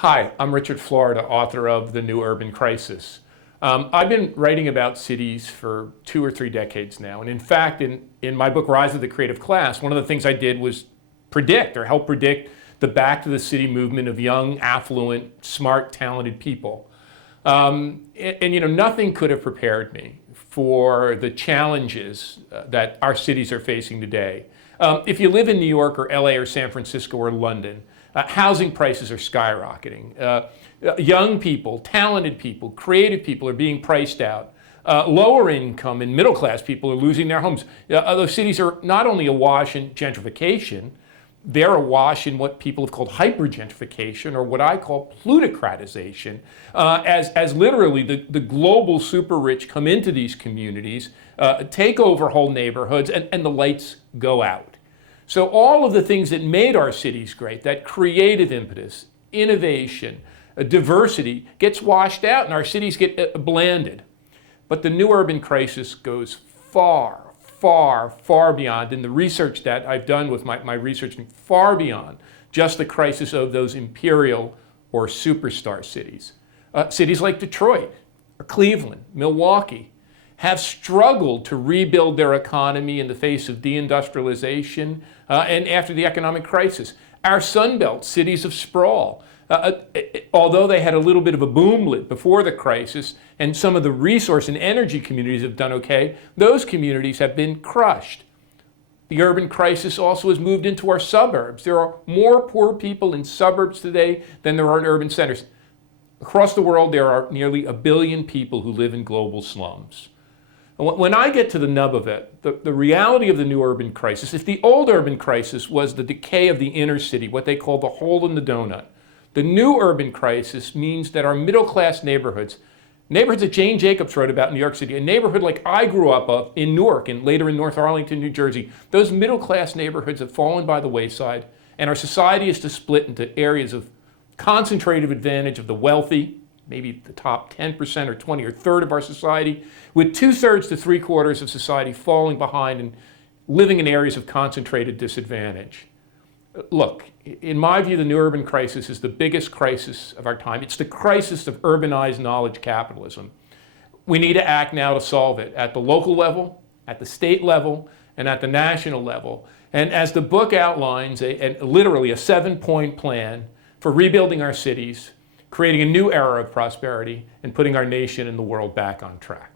Hi, I'm Richard Florida, author of The New Urban Crisis. I've been writing about cities for 2 or 3 decades now. And in fact, in my book, Rise of the Creative Class, one of the things I did was predict or help predict the back to the city movement of young, affluent, smart, talented people. Nothing could have prepared me for the challenges that our cities are facing today. If you live in New York or LA or San Francisco or London, housing prices are skyrocketing. Young people, talented people, creative people are being priced out. Lower income and middle class people are losing their homes. Those cities are not only awash in gentrification, they're awash in what people have called hypergentrification, or what I call plutocratization, as literally the global super rich come into these communities, take over whole neighborhoods, and the lights go out. So all of the things that made our cities great, that creative impetus, innovation, diversity, gets washed out and our cities get blanded. But the new urban crisis goes far, far, far beyond, in the research that I've done with my research, far beyond just the crisis of those imperial or superstar cities. Cities like Detroit, or Cleveland, Milwaukee, have struggled to rebuild their economy in the face of deindustrialization and after the economic crisis. Our Sunbelt cities of sprawl, although they had a little bit of a boomlet before the crisis, and some of the resource and energy communities have done okay, those communities have been crushed. The urban crisis also has moved into our suburbs. There are more poor people in suburbs today than there are in urban centers. Across the world, there are nearly 1 billion people who live in global slums. When I get to the nub of it, the reality of the new urban crisis, if the old urban crisis was the decay of the inner city, what they call the hole in the donut, the new urban crisis means that our middle-class neighborhoods that Jane Jacobs wrote about in New York City, a neighborhood like I grew up of in Newark and later in North Arlington, New Jersey, those middle-class neighborhoods have fallen by the wayside, and our society is to split into areas of concentrated advantage of the wealthy, maybe the top 10% or 20 or third of our society, with 2/3 to 3/4 of society falling behind and living in areas of concentrated disadvantage. Look, in my view, the new urban crisis is the biggest crisis of our time. It's the crisis of urbanized knowledge capitalism. We need to act now to solve it at the local level, at the state level, and at the national level. And as the book outlines, literally a 7-point plan for rebuilding our cities, creating a new era of prosperity, and putting our nation and the world back on track.